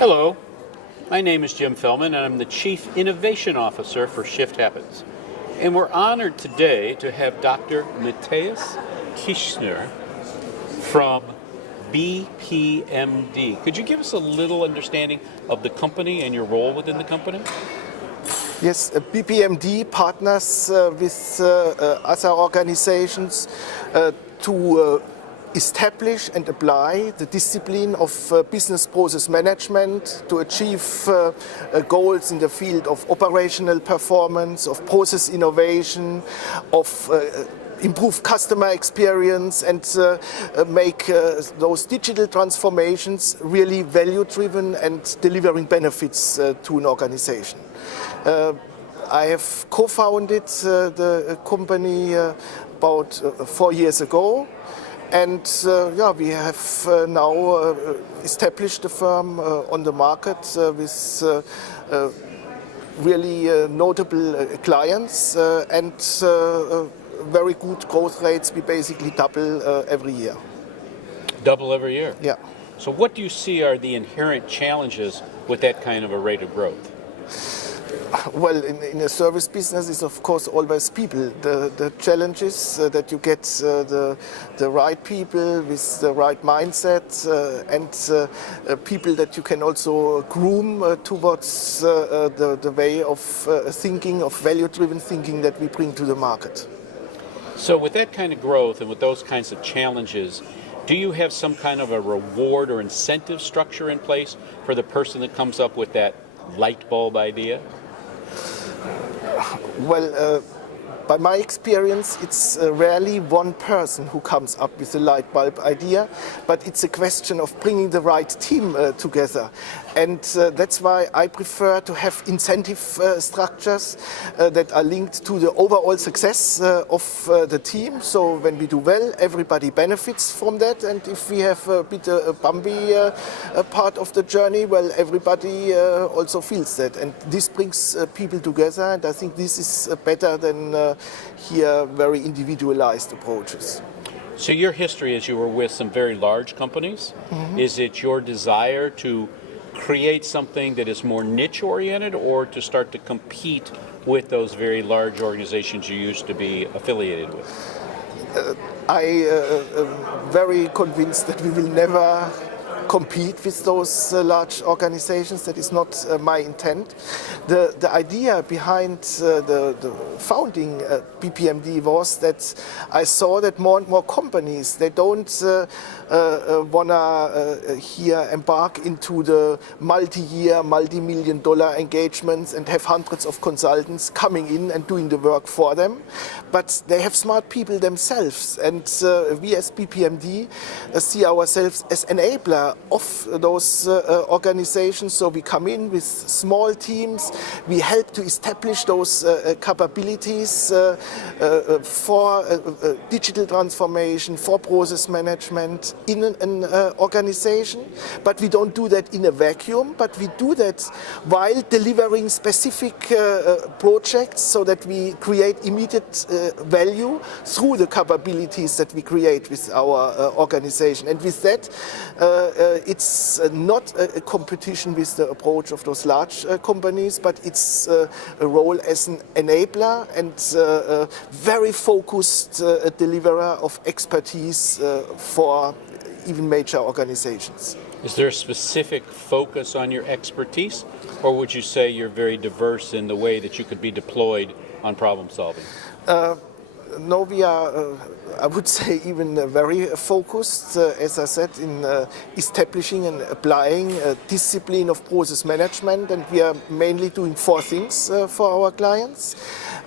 Hello, my name is Jim Fellman and I'm the Chief Innovation Officer for Shift Happens. And we're honored today to have Dr. Mathias Kirchmer from BPM-D. Could you give us a little understanding of the company and your role within the company? Yes, BPM-D partners with other organizations to establish and apply the discipline of business process management to achieve goals in the field of operational performance, of process innovation, of improve customer experience and make those digital transformations really value-driven and delivering benefits to an organization. I have co-founded the company about 4 years ago. And we have now established the firm on the market with really notable clients and very good growth rates. We basically double every year. Double every year? Yeah. So what do you see are the inherent challenges with that kind of a rate of growth? Well, in a service business is of course always people. The challenge is that you get the right people with the right mindset and people that you can also groom towards the way of thinking, of value-driven thinking that we bring to the market. So with that kind of growth and with those kinds of challenges, do you have some kind of a reward or incentive structure in place for the person that comes up with that light bulb idea? Well, by my experience, it's rarely one person who comes up with a light bulb idea, but it's a question of bringing the right team together. And that's why I prefer to have incentive structures that are linked to the overall success of the team. So when we do well, everybody benefits from that. And if we have a bit a bumpy part of the journey, well, everybody also feels that. And this brings people together. And I think this is better than here very individualized approaches. So your history is you were with some very large companies. Mm-hmm. Is it your desire to create something that is more niche oriented or to start to compete with those very large organizations you used to be affiliated with? I am very convinced that we will never compete with those large organizations. That is not my intent. The idea behind the founding BPM-D was that I saw that more and more companies, they don't want to here embark into the multi-year, multi-million-dollar engagements and have hundreds of consultants coming in and doing the work for them. But they have smart people themselves. And we as BPM-D see ourselves as enabler of those organizations. So we come in with small teams, we help to establish those capabilities for digital transformation, for process management in an organization. But we don't do that in a vacuum, but we do that while delivering specific projects so that we create immediate value through the capabilities that we create with our organization. And with that, it's not a competition with the approach of those large companies, but it's a role as an enabler and a very focused deliverer of expertise for even major organizations. Is there a specific focus on your expertise, or would you say you're very diverse in the way that you could be deployed on problem solving? No, we are, I would say, even very focused, as I said, in establishing and applying a discipline of process management, and we are mainly doing 4 things for our clients.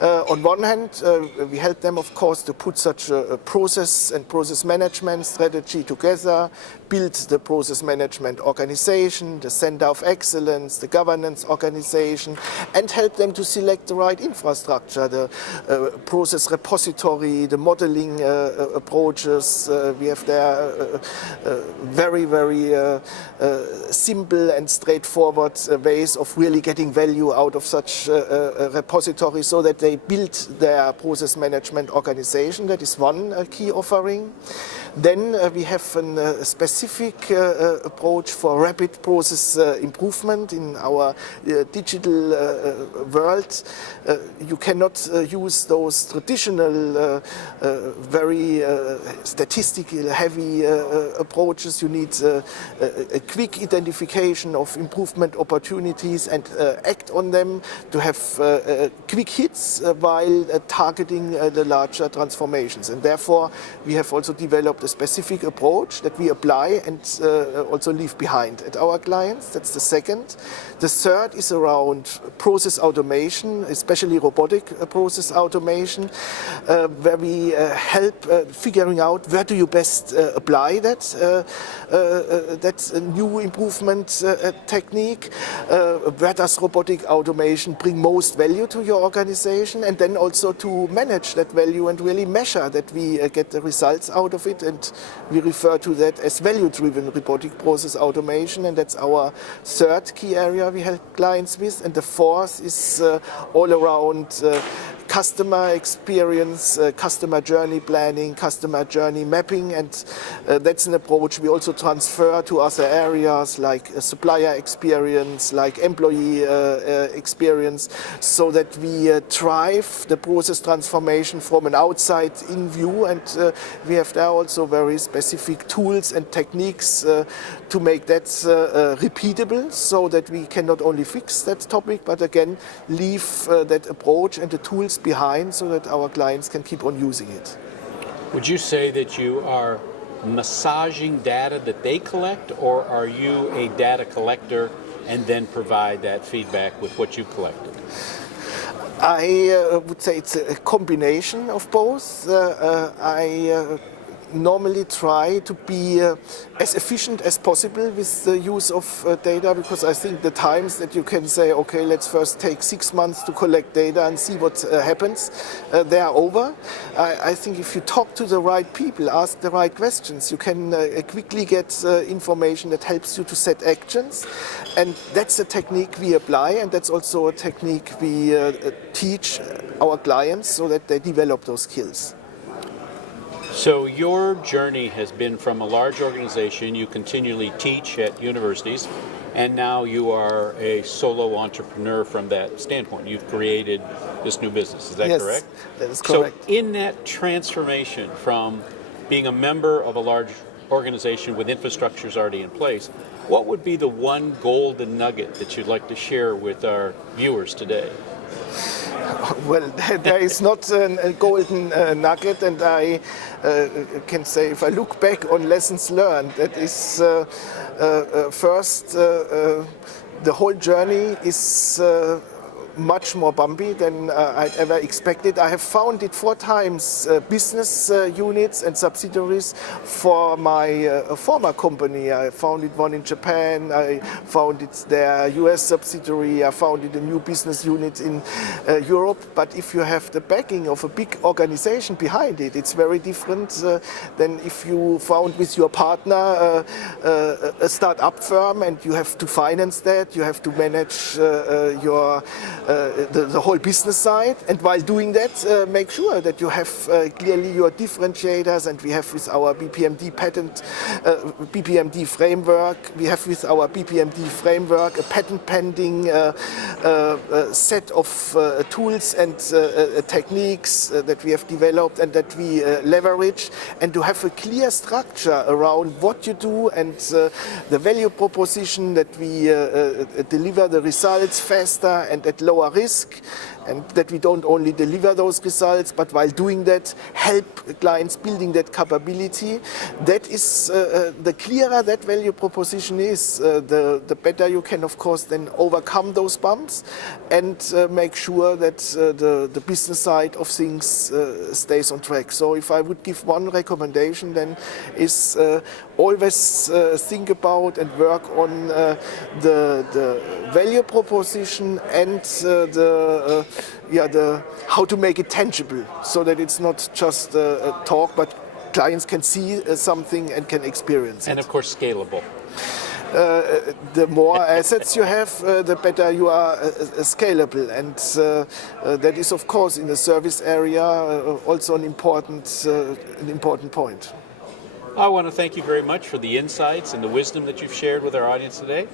On one hand, we help them, of course, to put such a process and process management strategy together, build the process management organization, the center of excellence, the governance organization, and help them to select the right infrastructure, the process repository repository, the modeling approaches. We have there very, very simple and straightforward ways of really getting value out of such a repository so that they build their process management organization. That is one key offering. Then we have a specific approach for rapid process improvement in our digital world. You cannot use those traditional, very statistical heavy approaches. You need a quick identification of improvement opportunities and act on them to have quick hits while targeting the larger transformations. And therefore, we have also developed a specific approach that we apply and also leave behind at our clients. That's the second. The third is around process automation, especially robotic process automation, where we help figuring out where do you best apply that new improvement technique, where does robotic automation bring most value to your organization, and then also to manage that value and really measure that we get the results out of it. And we refer to that as value-driven robotic process automation, and that's our third key area we help clients with. And the fourth is all around customer experience, customer journey planning, customer journey mapping, and that's an approach we also transfer to other areas like supplier experience, like employee experience, so that we drive the process transformation from an outside-in view, and we have there also very specific tools and techniques to make that repeatable, so that we can not only fix that topic, but again leave that approach and the tools behind so that our clients can keep on using it. Would you say that you are massaging data that they collect, or are you a data collector and then provide that feedback with what you collected? I would say it's a combination of both. I normally try to be as efficient as possible with the use of data, because I think the times that you can say, okay, let's first take 6 months to collect data and see what happens, they are over. I think if you talk to the right people, ask the right questions, you can quickly get information that helps you to set actions. And that's a technique we apply, and that's also a technique we teach our clients so that they develop those skills. So your journey has been from a large organization, you continually teach at universities, and now you are a solo entrepreneur from that standpoint. You've created this new business, is that correct? Yes, that is correct. So in that transformation from being a member of a large organization with infrastructures already in place, what would be the one golden nugget that you'd like to share with our viewers today? Well, there is not a golden nugget, and I can say if I look back on lessons learned, that is first, the whole journey is much more bumpy than I'd ever expected. I have founded 4 times business units and subsidiaries for my former company. I founded one in Japan, I founded their US subsidiary, I founded a new business unit in Europe. But if you have the backing of a big organization behind it, it's very different than if you found with your partner a start-up firm and you have to finance that, you have to manage the whole business side, and while doing that, make sure that you have clearly your differentiators. And we have with our BPM-D BPM-D framework, we have with our BPM-D framework a patent pending set of tools and techniques that we have developed and that we leverage, and to have a clear structure around what you do and the value proposition that we deliver the results faster and at lower risk, and that we don't only deliver those results, but while doing that, help clients building that capability. That is, the clearer that value proposition is, the better you can, of course, then overcome those bumps and make sure that the business side of things stays on track. So if I would give one recommendation, then is always think about and work on the value proposition and how to make it tangible, so that it's not just a talk, but clients can see something and can experience And it. of course, scalable. The more assets you have, the better you are scalable, and that is, of course, in the service area also an important point. I want to thank you very much for the insights and the wisdom that you've shared with our audience today.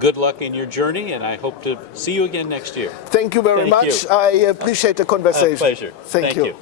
Good luck in your journey, and I hope to see you again next year. Thank you very Thank much. you. I appreciate the conversation. A pleasure. Thank you.